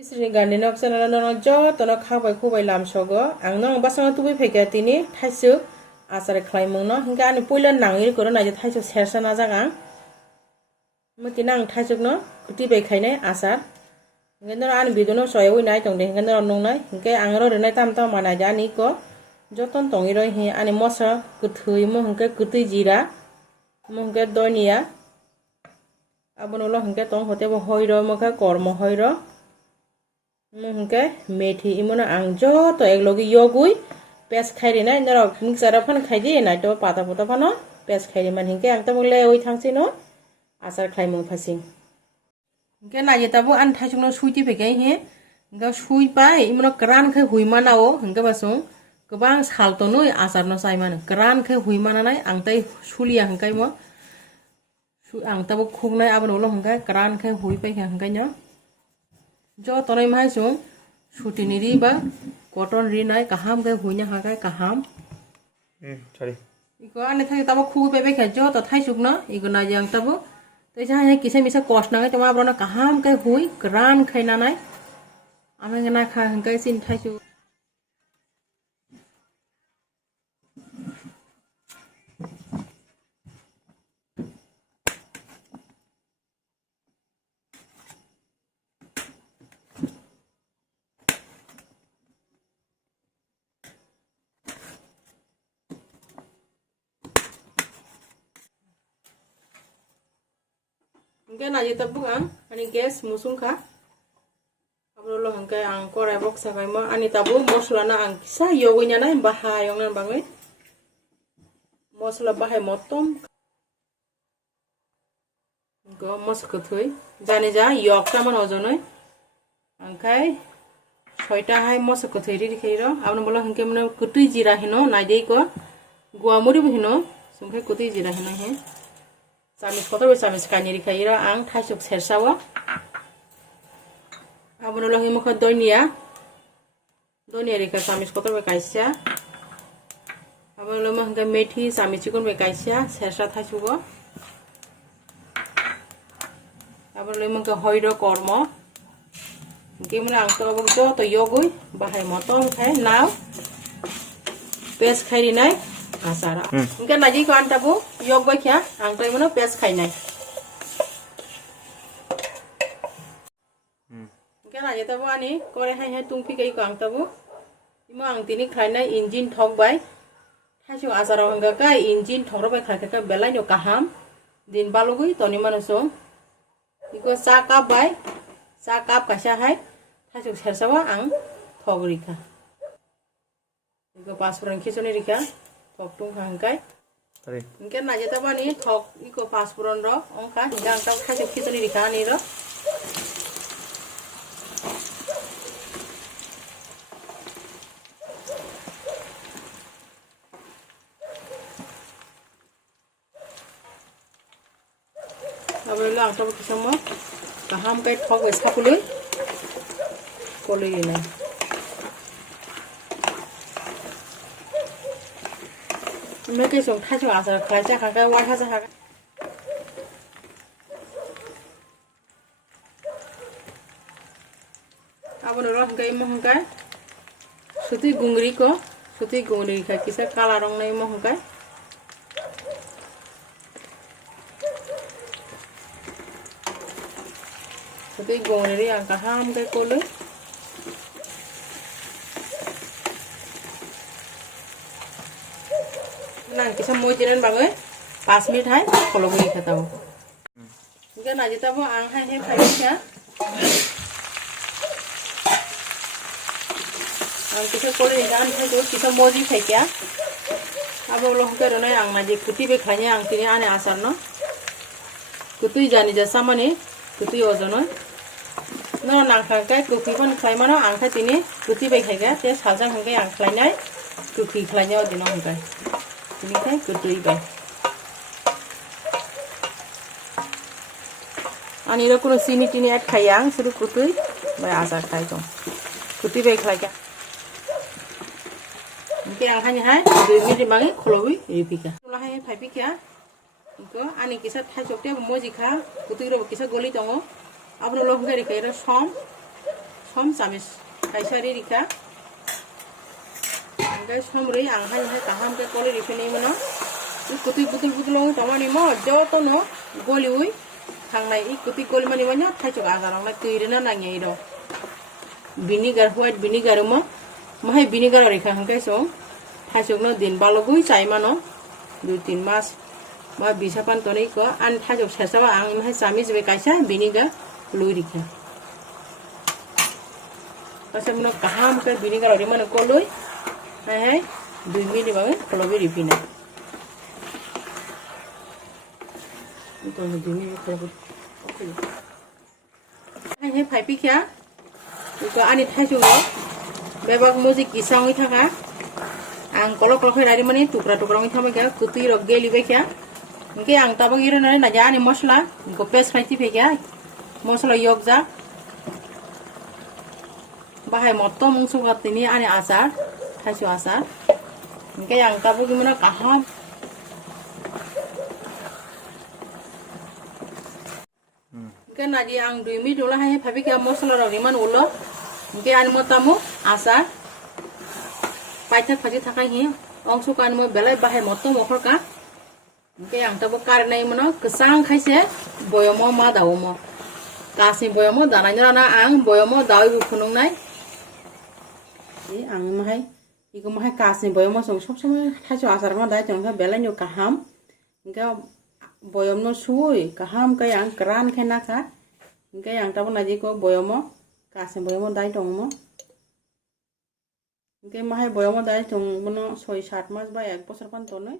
Isri gani nok sana no jo to no khabai khubai lam sogo ang no basang tu bai pheka tini thaisu asare khlai mung no hinga ani poila nangir koro na je thaisu sersa na jaga muti nang thaisu no kuti bai khainai asar hinga no ani bidu no soya wi nai tongde hinga no nong nai hinga ang ro renai tam tam mana ja ni ko joton tongi ro hi ani mosa kuthui mo hinga kuti jira mo hinga donia abono lo hinga tong hote bo hoiro mo ka kormo hoiro mungke methi imona angjo to eklogi yogui pes khairi na naro mixer phan khaidi na to pata pata phano pes khairi man hinke angta mule oi thangsi no asar khai mung phasing hinke na jeta bu an thasung no suiti pe gai he ga sui pai imona kran khai hui manao hinke basung gobang sal to noi asar no sai man kran khai hui mana nai angtai sulia hingkai mo su angta bu khungnai abon lo hingkai kran khai hui pai hingkai no jo tonai mai sung sutini ri ba cotton ri nai kaham ga huina ha ga kaham sorry iko ane thai tabo khu pe be kha jo to thai suk na iko na yang tabo tai sa he kise misa cost na ga tama brona kaham ga hui gram khaina nai ame na kha hangkai sin thai su Hingga na jeta buang ani gas musung kha abro lo hangka ang korai box sakai mo ani tabu mosla na ang sa yogonya na bahai yong nan bangai mosla bahai motom go mos kuthui jani ja yok ta man ojonoi angkai soita hai mos kuthui ri khairo abno bolo hangke mane kutui jira hino naidei ko guamuri hino sumkhai kutui jira hino he Samis kotor samis kanyeri khaira ang thaisuk sersawa abono lo himo kho donia rika samis kotor be kaisya abono lo hanga methi samis chikon be kaisya sersa thaisugo abono lo himo hoiro kormo gemna ang to obok jo to yogui bahai motom khai naw pes khairi nai asara ingka naji ko antabu yog ba kya ang tai mono pes khai nai ingka naji tabu ani kore hai hai tungpi kai ko ang tabu imo ang tini khai nai engine thok bai thasu asara hanga kai engine thok bai khai ka belai no kaham din balugui toni manuso iko sa kap bai sa kap kasha hai thasu sersawa ang thogri ka iko paspuran khisoni rika thok tung hangkai sorry ingke na jeta bani thok iko paspuran ro ongka hinga angta khasi khitoni rika ni ro abelo angta kisamo kaham kai thok esapuli koloi na mấy cái súng thay cho asa khai cha khai cái quay khai cha abon ro hangkai mo hangkai suti gungri khai kisa kala rong nai mo hangkai suti gungri ang kaham kai koloi nang kisa moi jiran bangai 5 minit hai kalau beri kata mo ingka na jeta mo ang hai khai kya ang kisa kore dan hai to kisa moji khai kya abo lo hangka ro nai ang na je kuti be khanya ang tini ane asar no kuti jani ja samane kuti ojono no nang khang kai kuti pon khai mano ang khai tini kuti be khai kya te saljang hangkai ang khai nai kuti khai nyo dino hangkai ini kan kutui bai ani ro kono sini tini at khayang sudu kutui bai asar khai jong kutui bai khai kya ingke ang hani hai 2 minit bangi kholowi ripika tula hai phai pikya ingko ani kisa thai chokte moji kha kutui ro kisa goli tongo abro lo gari kaira som खम चामिस खायसारि रिखा ओमफ्राय सोमब्रै आंहाय गाहाम के कले रिफिनि मनो कुति बुतुल बुतुल टमानि म जतनो गलिउइ खांनाय इ कुति गलि मानि माने थाइजौ आजारावलाय तैरेना नाङै र विनेगार व्हाइट विनेगार म माहाय विनेगार रिखा हांखाय सो थाइजौनो दिन बालगुइ चाइ मानो 2-3 मास मा बिसापान तनै को आन थाइजौ सेसाबा आं माहाय चामिस बे कायसा विनेगार लुइ रिखा पासे मनो गाहाम के विनेगार रि माने कलुइ हाय 2 मिनिट बाबे कलबि रिफिना तो ने दिनि कलबि हाय फाइपि क्या इको आनि थाइजौ बेबाग मुजि किसाङै थाका आं कल कल खैरारि माने टुकरा टुकरा मै थामै क्या कुति र गेलिबे क्या इनके आं ताबो गिरनानै ना जानि मसला इको पेस्ट खाइति फे क्या मसला yok जा बाहाय मत्तो मुंसु गातिनि आनि आसार थाइजौ आसार इनके आं ताबो गिमना गाहाम इनके नादि आं 2 मिनिट उला हाय फाबि क्या मसला र रिमान उलो इनके आनि मतामु आसार पाइथा फाजि थाखाय हि अंश कान मो बेलाय बाहाय मत्तो मखर का इनके आं ताबो कारनाय मनो गोसां खायसे बयमो मा दावमो कासि बयमो दानाय ना आं बयमो दावै बुखुनुंनाय आं माहाय इको माहाय कासनि बयमो सब समय थाइजौ आसार मा दाय जों बेलाय नु गाहाम इनके बयमनो सुइ गाहाम काय आं क्रान खेना का इनके आं ताबो नादि को बयमो कासनि बयमो दाय दंमो इनके माहाय बयमो दाय दं मनो 6-7 मास बा 1 बছर पान तनै